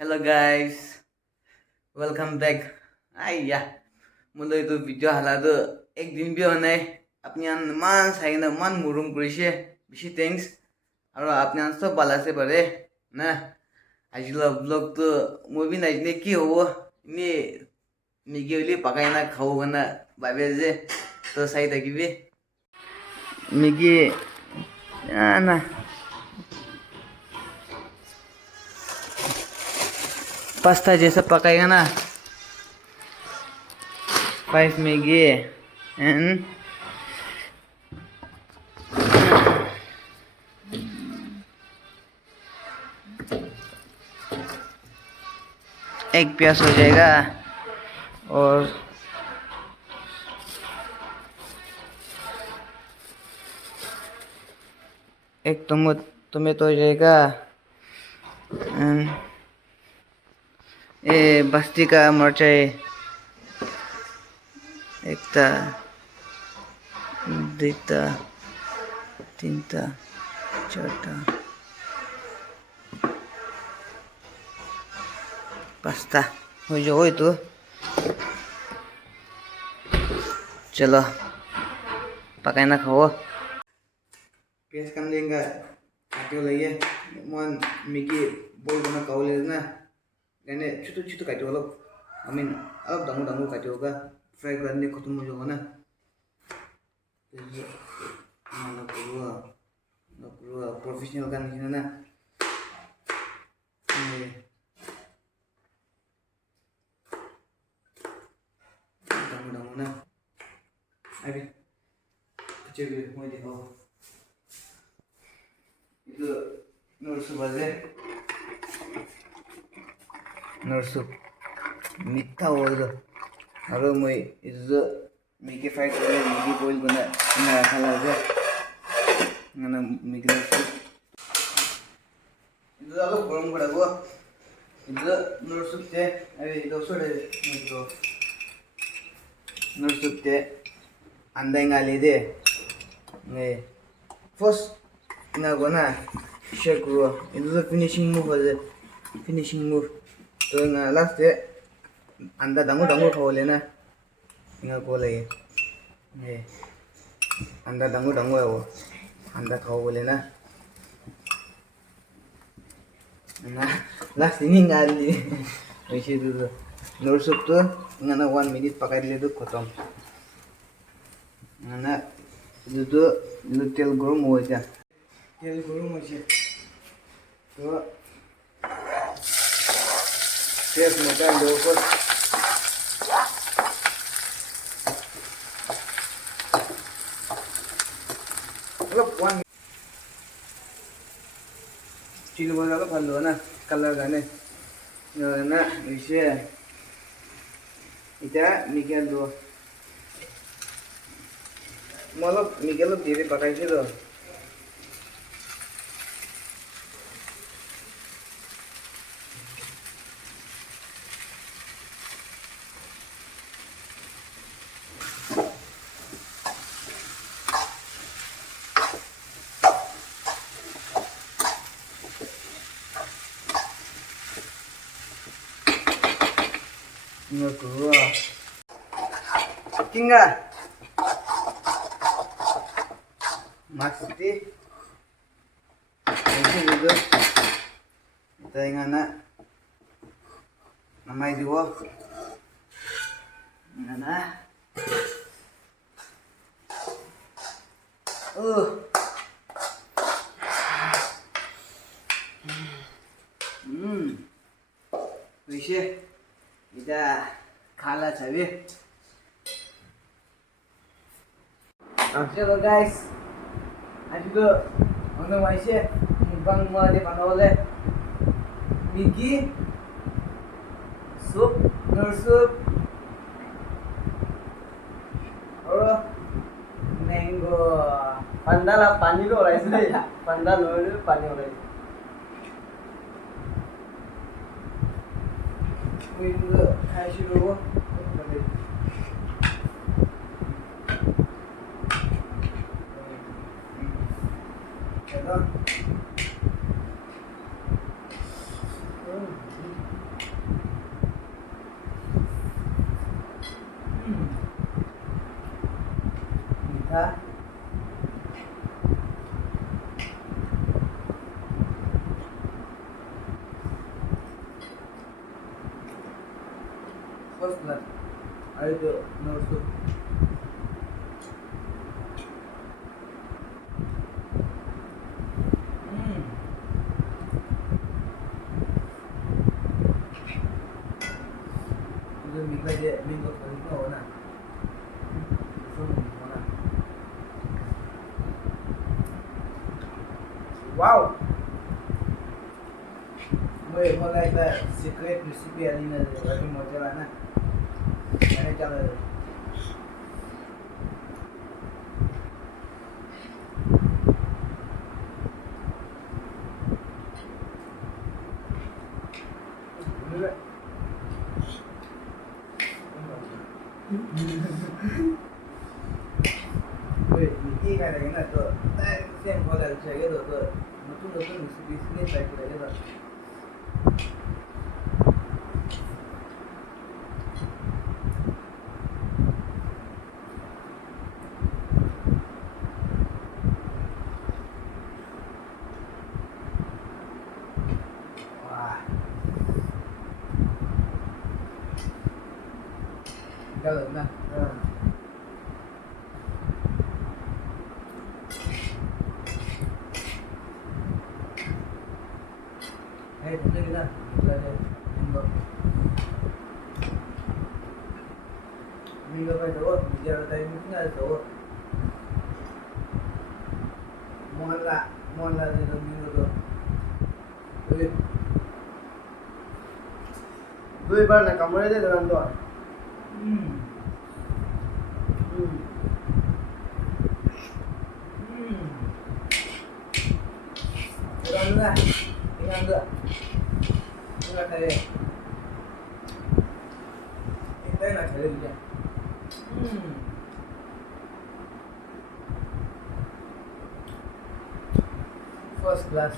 Hello guys, welcome back. Ayah, mulai itu video halado ek din bi honai. अपनी अन मान सही ना मान मुरुम कुरिशे बिशी थैंक्स और अपने अन सब बाला से बड़े ना आज व्लॉग तो मूवी ना इतने की हो इन्हें मिगी वाली पकाई ना खाओ ना बाबे जे तो सही था कि भी मिगी ना पास्ता जैसा पकाएगा ना 5 मैगी एंड एक प्याज हो जाएगा और एक टोमेटो हो जाएगा ये बस्ती का मिर्चाई एकता दुईटा तीनटा चारटा पास्ता हो जाओ तो चलो पकाना खाओ प्याज कम लेंगे काटियो लइए मन मिगी बोल बना काउले ना गने छोटो छोटो काटियो लो आई मीन अब दंगो दंगो काटियो का फ्राई करने खत्म हो जाओगा ना ना प्रोफेशनल का नहीं ना दंगो ना अभी कुछ भी मैं दिखाओ itu nur soup aja nur soup मीठा हो itu और मैं itu मैगी फ्राई करके मैगी बॉईल बना रखा लगा ना Maggi soup itu aku kurang berapa itu nur soup teh itu sudah itu nur soup teh anda yang ngali deh nih first ना गो ना शेक करो इधर फिनिशिंग मूव है फिनिशिंग मूव तो ना लास्ट है अंडा दंगो दंगो खाओ लेना इन्हें को ले ये अंडा दंगो दंगो है वो अंडा खाओ लेना ना लास्ट ini ngali वैसे तो नूर सूप तो ना 1 minute पका ले तो खत्म ना itu तेल गरम हो जाए तेल गरम हो जाए तो पेस्ट निकाल दो ऊपर मतलब 1 चिली बजा लो फल दो ना कलर गाने ना इसे इतना निकाल दो मतलब निकाल लो धीरे पकाई से दो Nggak tinggal masih ini juga kita ingat nama itu mana bisa kita kalah cabai. Chalo guys, आज तो हमने वैसे mukbang वाले बनावले मिगी सूप नूर सूप और मैंगो पंडा ला पानी लो राइस ले पंडा नूर पानी हो रही विंडो खाई शुरू हो चलो first class. I do no soup. Itu minggu aja minggu kali itu mana? Itu mana? Wow. Mulai kita secret recipe ini nih, lagi mau jalan na. Ini jalan. Wait, ini kayak gini tuh. Same model saya gitu tuh. Nutun recipe ini try kita gitu. Wah. Jalan na. Hey, boleh kita belajar minggu apa itu? Biar tadi mungkin ada itu. Mohon lah itu minggu tu. Boleh. Dua bar nak kamu ada dengan tu. Enggak. Enggak saya. Kita nak cari dia. First class.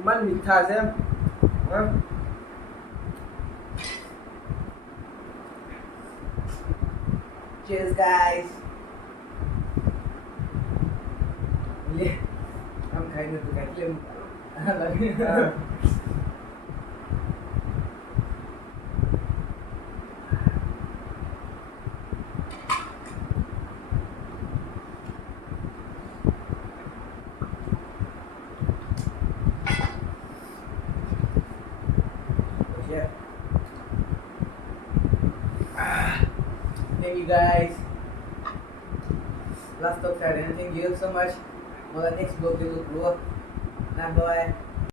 Man मीठा से cheers guys ये हम खाएंगे तो खाएंगे Thank you guys. Last talk saya, thank you so much. Next vlog dulu keluar. Nah, bye.